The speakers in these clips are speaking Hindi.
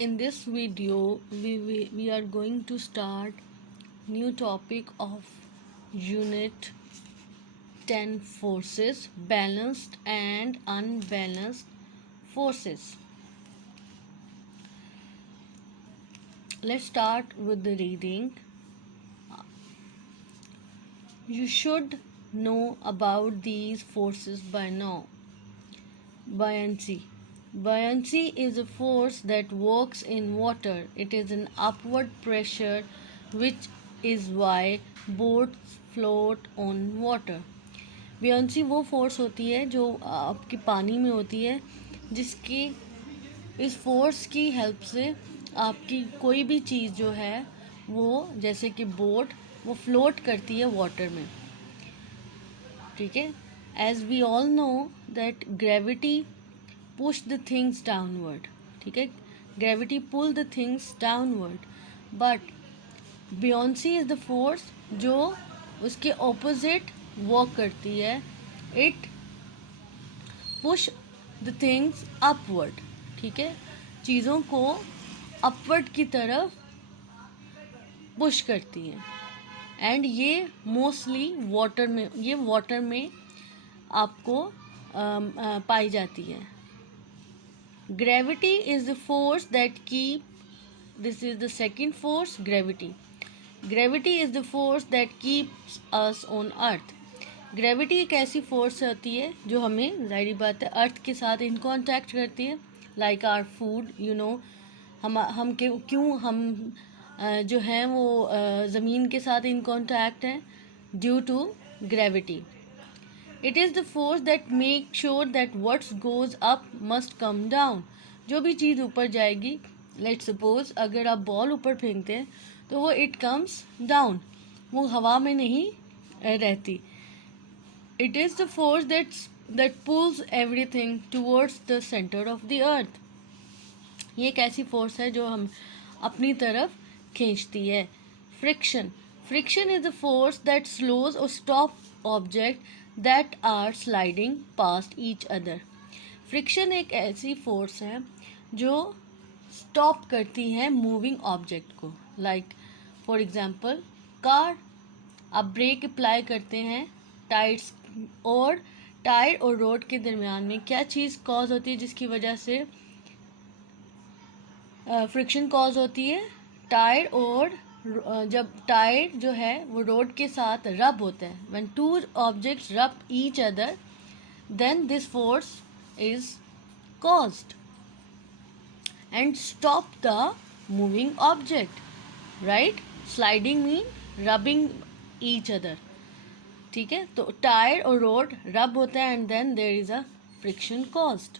In this video we are going to start new topic of unit 10 forces, balanced and unbalanced forces. Let's start with the reading. You should know about these forces by now. Buoyancy. Buoyancy is a force that works in water. It is an upward pressure, which is why boats float on water. buoyancy वो फोर्स होती है जो आपकी पानी में होती है, जिसकी इस फोर्स की हेल्प से आपकी कोई भी चीज़ जो है वो, जैसे कि बोट, वो फ्लोट करती है वाटर में. ठीक है. As we all know that gravity push the things downward. ठीक है. Gravity pull the things downward, but buoyancy is the force जो उसके ऑपोजिट वर्क करती है. It push the things upward. ठीक है. चीज़ों को अपवर्ड की तरफ पुश करती है. एंड ये मोस्टली वाटर में आपको पाई जाती है. Gravity is the force that keep, this is the second force, gravity. Gravity is the force that keeps us on earth. Gravity एक ऐसी फोर्स होती है जो हमें, जाहिर बात है, अर्थ के साथ इन कांटेक्ट करती है. Like our food, you know, हम क्यों हम जो हैं वो ज़मीन के साथ इन कांटेक्ट हैं, due to gravity. It is the force that make sure that what's goes up must come down. जो भी चीज़ ऊपर जाएगी, लेट सपोज अगर आप बॉल ऊपर फेंकते हैं तो वो इट कम्स डाउन, वो हवा में नहीं रहती. It is the force that pools everything towards the centre of the earth. ये एक ऐसी फोर्स है जो हम अपनी तरफ खींचती है. Friction. Friction is the force that slows or stop object that are sliding past each other. Friction एक ऐसी फोर्स है जो स्टॉप करती है मूविंग ऑब्जेक्ट को. लाइक फॉर एग्जांपल कार, आप ब्रेक अप्लाई करते हैं टायर और रोड के दरमियान में क्या चीज़ कॉज होती है जिसकी वजह से फ्रिक्शन कॉज होती है. टायर और जब टायर जो है वो रोड के साथ रब होता है, when two objects rub each other, then this force is caused and stop the moving object. Right. Sliding mean rubbing each other. ठीक है. तो टायर और रोड रब होता है and then there is a friction caused.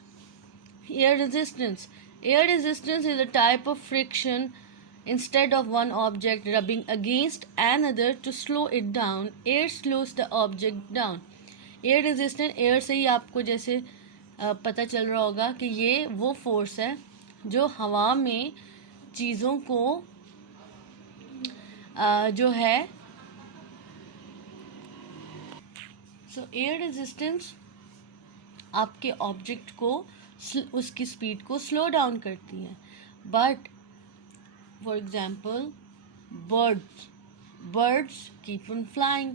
Air resistance. Air resistance is a type of friction. Instead of one object rubbing against another to slow it down, air slows the object down. Air resistance, air से ही आपको जैसे पता चल रहा होगा कि ये वो फोर्स है जो हवा में चीज़ों को जो है, सो एयर रेजिस्टेंस आपके ऑब्जेक्ट को, उसकी स्पीड को स्लो डाउन करती है. But for example birds keep on flying.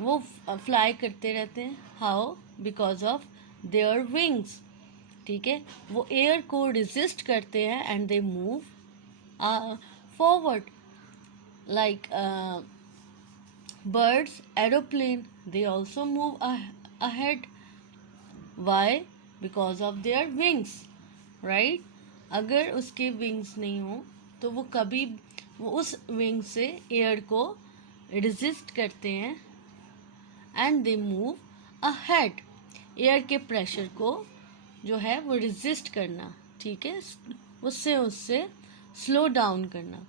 वो फ्लाई करते रहते हैं. How? Because of their wings. ठीक है. वो एयर को रेजिस्ट करते हैं and they move forward. Like birds, aeroplane, they also move ahead. Why? Because of their wings. Right. अगर उसके विंग्स नहीं हो तो वो उस विंग से एयर को रेजिस्ट करते हैं and they move ahead. Air के प्रेशर को जो है वो रेजिस्ट करना. ठीक है. उससे स्लो डाउन करना.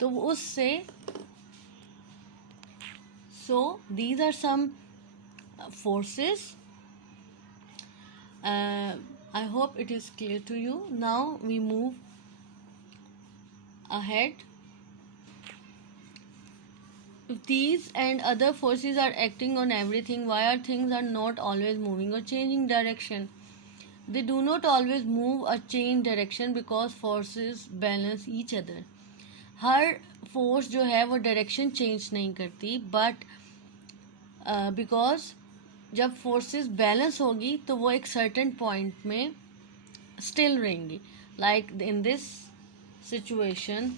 तो वो उससे, so these are some forces. I hope it is clear to you. Now we move ahead. If these and other forces are acting on everything, why are things are not always moving or changing direction? They do not always move a chain direction because forces balance each other. Her force जो है वो डायरेक्शन चेंज नहीं करती, बट बिकॉज जब फोर्सेस बैलेंस होगी तो वो एक सर्टेन पॉइंट में स्टिल रहेंगी. Like in this situation,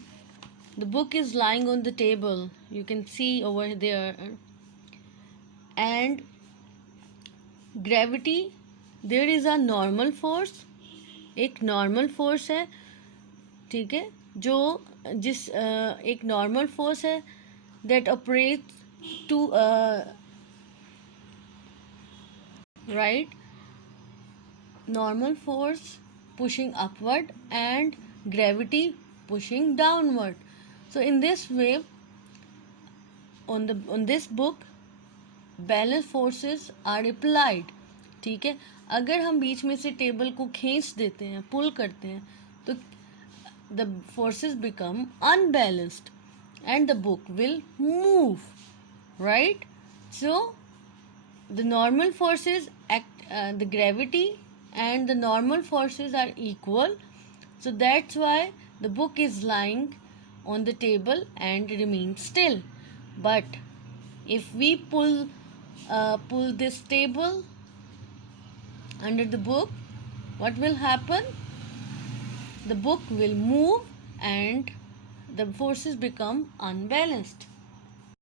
the book is lying on the table, you can see over there, and gravity, there is a normal force, एक नॉर्मल फोर्स है, ठीक है, जो जिस एक नॉर्मल फोर्स है that operate to right, normal force pushing upward and gravity pushing downward. So in this way, on this book, balance forces are applied. ठीक है, अगर हम बीच में से टेबल को खींच देते हैं, पुल करते हैं, तो the forces become unbalanced and the book will move, right? So the normal forces act, the gravity and the normal forces are equal, so that's why the book is lying on the table and remains still. But if we pull this table under the book, what will happen? The book will move and the forces become unbalanced.